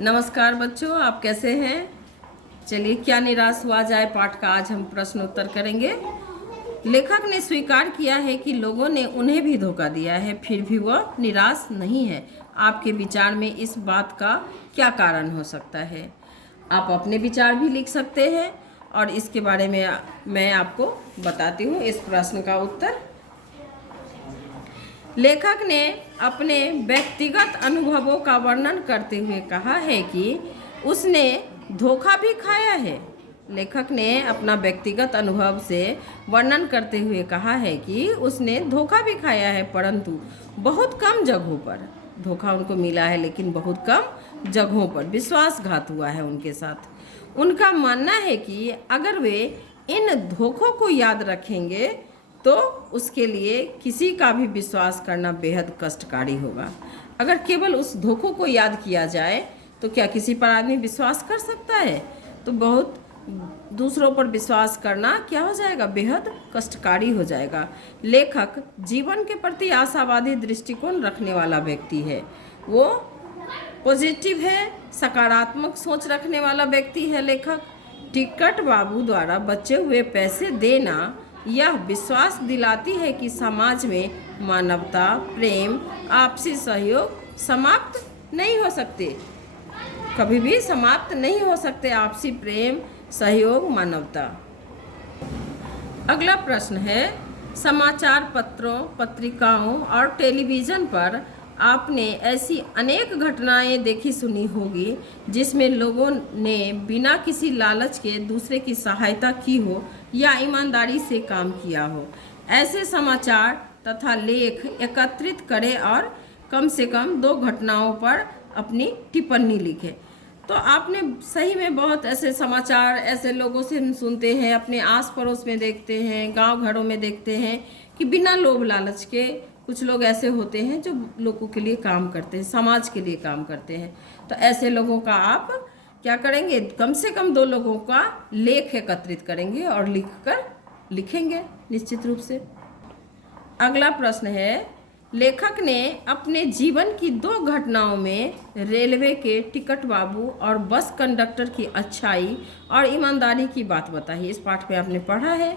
नमस्कार बच्चों, आप कैसे हैं। चलिए, क्या निराश हुआ जाए पाठ का आज हम प्रश्न उत्तर करेंगे। लेखक ने स्वीकार किया है कि लोगों ने उन्हें भी धोखा दिया है, फिर भी वह निराश नहीं है। आपके विचार में इस बात का क्या कारण हो सकता है। आप अपने विचार भी लिख सकते हैं और इसके बारे में मैं आपको बताती हूँ इस प्रश्न का उत्तर। लेखक ने अपने व्यक्तिगत अनुभवों का वर्णन करते हुए कहा है कि उसने धोखा भी खाया है। लेखक ने अपना व्यक्तिगत अनुभव से वर्णन करते हुए कहा है कि उसने धोखा भी खाया है, परंतु बहुत कम जगहों पर। धोखा उनको मिला है लेकिन बहुत कम जगहों पर विश्वासघात हुआ है उनके साथ। उनका मानना है कि अगर वे इन धोखों को याद रखेंगे तो उसके लिए किसी का भी विश्वास करना बेहद कष्टकारी होगा। अगर केवल उस धोखों को याद किया जाए तो क्या किसी पर आदमी विश्वास कर सकता है। तो बहुत दूसरों पर विश्वास करना क्या हो जाएगा, बेहद कष्टकारी हो जाएगा। लेखक जीवन के प्रति आशावादी दृष्टिकोण रखने वाला व्यक्ति है। वो पॉजिटिव है, सकारात्मक सोच रखने वाला व्यक्ति है। लेखक टिकट बाबू द्वारा बचे हुए पैसे देना यह विश्वास दिलाती है कि समाज में मानवता, प्रेम, आपसी सहयोग समाप्त नहीं हो सकते, कभी भी समाप्त नहीं हो सकते। आपसी प्रेम, सहयोग, मानवता। अगला प्रश्न है, समाचार पत्रों, पत्रिकाओं और टेलीविज़न पर आपने ऐसी अनेक घटनाएं देखी सुनी होगी जिसमें लोगों ने बिना किसी लालच के दूसरे की सहायता की हो या ईमानदारी से काम किया हो। ऐसे समाचार तथा लेख एकत्रित करें और कम से कम 2 घटनाओं पर अपनी टिप्पणी लिखें। तो आपने सही में बहुत ऐसे समाचार ऐसे लोगों से हम सुनते हैं, अपने आस पड़ोस में देखते हैं, गांव घरों में देखते हैं कि बिना लोभ लालच के कुछ लोग ऐसे होते हैं जो लोगों के लिए काम करते हैं, समाज के लिए काम करते हैं। तो ऐसे लोगों का आप क्या करेंगे, कम से कम 2 लोगों का लेख एकत्रित करेंगे और लिखेंगे निश्चित रूप से। अगला प्रश्न है, लेखक ने अपने जीवन की 2 घटनाओं में रेलवे के टिकट बाबू और बस कंडक्टर की अच्छाई और ईमानदारी की बात बताई। इस पाठ में आपने पढ़ा है।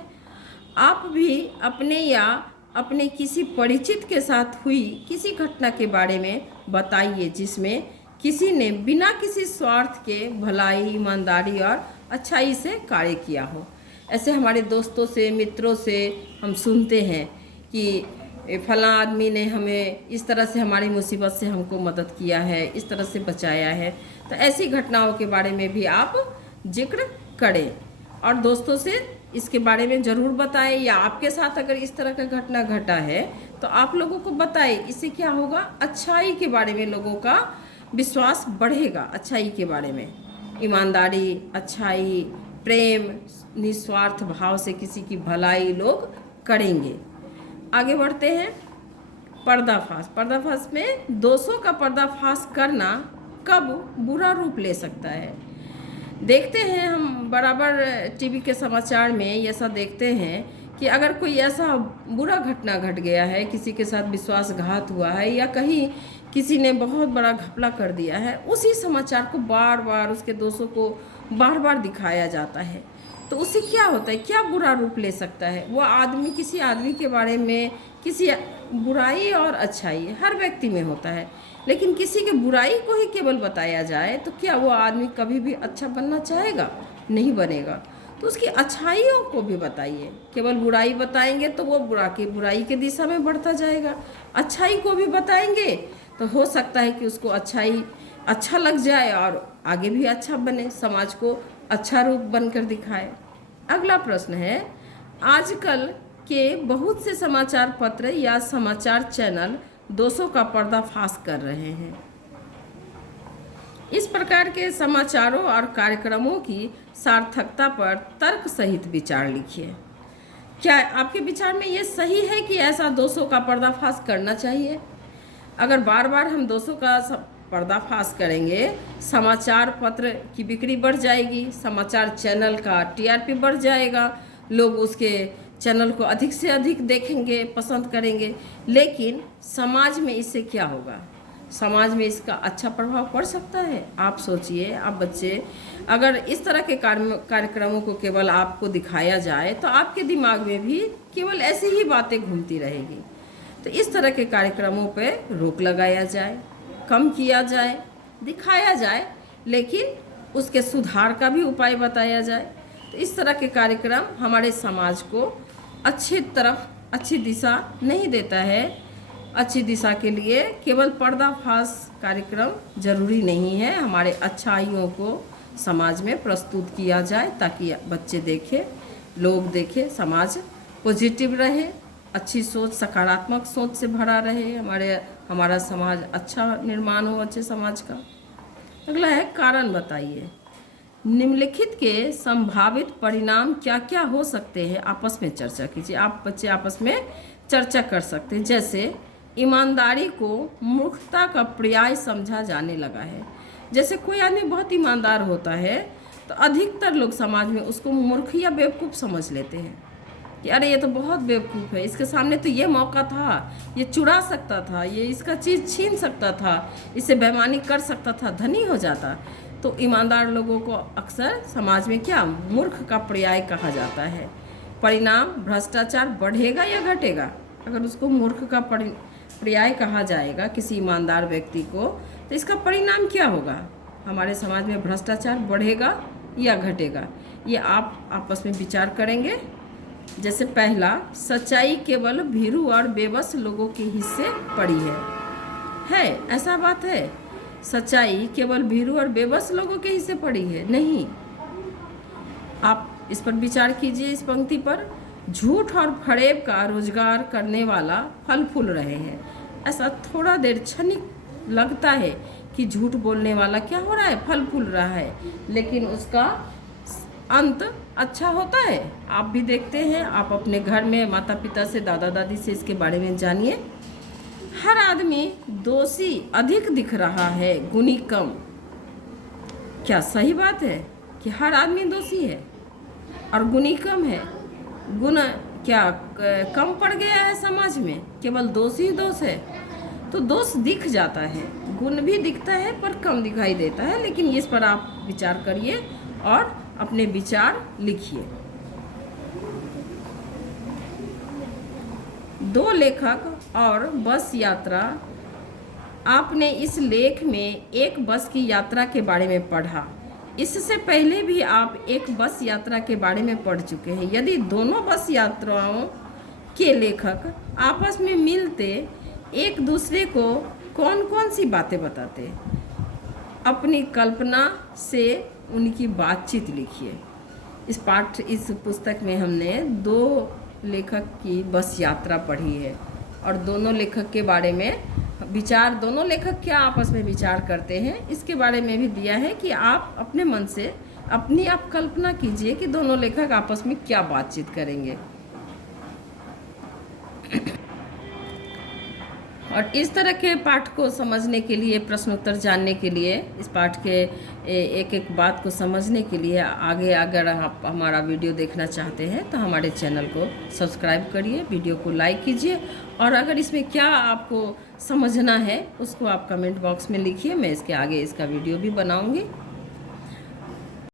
आप भी अपने या अपने किसी परिचित के साथ हुई किसी घटना के बारे में बताइए जिसमें किसी ने बिना किसी स्वार्थ के भलाई, ईमानदारी और अच्छाई से कार्य किया हो। ऐसे हमारे दोस्तों से, मित्रों से हम सुनते हैं कि फलां आदमी ने हमें इस तरह से हमारी मुसीबत से हमको मदद किया है, इस तरह से बचाया है। तो ऐसी घटनाओं के बारे में भी आप जिक्र करें और दोस्तों से इसके बारे में ज़रूर बताएं, या आपके साथ अगर इस तरह का घटना घटा है तो आप लोगों को बताएं। इससे क्या होगा, अच्छाई के बारे में लोगों का विश्वास बढ़ेगा। अच्छाई के बारे में, ईमानदारी, अच्छाई, प्रेम, निस्वार्थ भाव से किसी की भलाई लोग करेंगे। आगे बढ़ते हैं। पर्दाफाश। पर्दाफाश में दोषों का पर्दाफाश करना कब बुरा रूप ले सकता है। देखते हैं हम बराबर टीवी के समाचार में ऐसा देखते हैं कि अगर कोई ऐसा बुरा घटना घट गया है, किसी के साथ विश्वासघात हुआ है या कहीं किसी ने बहुत बड़ा घपला कर दिया है, उसी समाचार को बार बार, उसके दोषों को बार बार दिखाया जाता है। तो उससे क्या होता है, क्या बुरा रूप ले सकता है। वो आदमी, किसी आदमी के बारे में, किसी बुराई और अच्छाई हर व्यक्ति में होता है, लेकिन किसी के बुराई को ही केवल बताया जाए तो क्या वो आदमी कभी भी अच्छा बनना चाहेगा, नहीं बनेगा। तो उसकी अच्छाइयों को भी बताइए। केवल बुराई बताएंगे तो वो बुराई के दिशा में बढ़ता जाएगा। अच्छाई को भी बताएंगे तो हो सकता है कि उसको अच्छाई अच्छा लग जाए और आगे भी अच्छा बने, समाज को अच्छा रूप बनकर दिखाए। अगला प्रश्न है, आजकल के बहुत से समाचार पत्र या समाचार चैनल दोषों का पर्दाफाश कर रहे हैं। इस प्रकार के समाचारों और कार्यक्रमों की सार्थकता पर तर्क सहित विचार लिखिए। क्या आपके विचार में ये सही है कि ऐसा दोषों का पर्दाफाश करना चाहिए। अगर बार बार हम दोषों का पर्दाफाश करेंगे, समाचार पत्र की बिक्री बढ़ जाएगी, समाचार चैनल का टीआरपी बढ़ जाएगा, लोग उसके चैनल को अधिक से अधिक देखेंगे, पसंद करेंगे। लेकिन समाज में इससे क्या होगा, समाज में इसका अच्छा प्रभाव पड़ सकता है। आप सोचिए, आप बच्चे अगर इस तरह के कार्यक्रमों को केवल आपको दिखाया जाए तो आपके दिमाग में भी केवल ऐसी ही बातें घूमती रहेगी। तो इस तरह के कार्यक्रमों पे रोक लगाया जाए, कम किया जाए, दिखाया जाए, लेकिन उसके सुधार का भी उपाय बताया जाए। तो इस तरह के कार्यक्रम हमारे समाज को अच्छी तरफ, अच्छी दिशा नहीं देता है। अच्छी दिशा के लिए केवल पर्दाफाश कार्यक्रम जरूरी नहीं है। हमारे अच्छाइयों को समाज में प्रस्तुत किया जाए ताकि बच्चे देखें, लोग देखें, समाज पॉजिटिव रहे, अच्छी सोच, सकारात्मक सोच से भरा रहे, हमारा समाज अच्छा निर्माण हो, अच्छे समाज का। अगला है कारण बताइए। निम्नलिखित के संभावित परिणाम क्या क्या हो सकते हैं, आपस में चर्चा कीजिए। आप बच्चे आपस में चर्चा कर सकते हैं। जैसे ईमानदारी को मूर्खता का पर्याय समझा जाने लगा है। जैसे कोई आदमी बहुत ईमानदार होता है तो अधिकतर लोग समाज में उसको मूर्ख या बेवकूफ़ समझ लेते हैं कि अरे ये तो बहुत बेवकूफ़ है, इसके सामने तो ये मौका था, ये चुरा सकता था, ये इसका चीज़ छीन सकता था, इसे बेईमानी कर सकता था, धनी हो जाता। तो ईमानदार लोगों को अक्सर समाज में क्या मूर्ख का पर्याय कहा जाता है। परिणाम भ्रष्टाचार बढ़ेगा या घटेगा? अगर उसको मूर्ख का पर्याय कहा जाएगा किसी ईमानदार व्यक्ति को, तो इसका परिणाम क्या होगा? हमारे समाज में भ्रष्टाचार बढ़ेगा या घटेगा? ये आप आपस में विचार करेंगे। जैसे पहला, सच्चाई केवल भीरू और बेबस लोगों के हिस्से पड़ी है। ऐसा बात है? सच्चाई केवल भीरू और बेबस लोगों के हिस्से पड़ी है? नहीं। आप इस पर विचार कीजिए। इस पंक्ति पर, झूठ और फरेब का रोजगार करने वाला फल फूल रहे हैं। ऐसा थोड़ा देर क्षणिक लगता है कि झूठ बोलने वाला क्या हो रहा है, फल फूल रहा है, लेकिन उसका अंत अच्छा होता है। आप भी देखते हैं, आप अपने घर में माता पिता से, दादा दादी से इसके बारे में जानिए। हर आदमी दोषी अधिक दिख रहा है, गुणी कम। क्या सही बात है कि हर आदमी दोषी है और गुणी कम है? गुण क्या कम पड़ गया है समाज में? केवल दोष ही दोष है? तो दोष दिख जाता है, गुण भी दिखता है पर कम दिखाई देता है। लेकिन इस पर आप विचार करिए और अपने विचार लिखिए। दो लेखक और बस यात्रा। आपने इस लेख में एक बस की यात्रा के बारे में पढ़ा। इससे पहले भी आप एक बस यात्रा के बारे में पढ़ चुके हैं। यदि दोनों बस यात्राओं के लेखक आपस में मिलते, एक दूसरे को कौन कौन सी बातें बताते? अपनी कल्पना से उनकी बातचीत लिखिए। इस पुस्तक में हमने दो लेखक की बस यात्रा पढ़ी है और दोनों लेखक के बारे में विचार, दोनों लेखक क्या आपस में विचार करते हैं, इसके बारे में भी दिया है कि आप अपने मन से अपनी आप कल्पना कीजिए कि दोनों लेखक आपस में क्या बातचीत करेंगे। और इस तरह के पाठ को समझने के लिए, प्रश्न उत्तर जानने के लिए, इस पाठ के एक एक बात को समझने के लिए आगे अगर आप हमारा वीडियो देखना चाहते हैं तो हमारे चैनल को सब्सक्राइब करिए, वीडियो को लाइक कीजिए और अगर इसमें क्या आपको समझना है उसको आप कमेंट बॉक्स में लिखिए। मैं इसके आगे इसका वीडियो भी बनाऊंगी।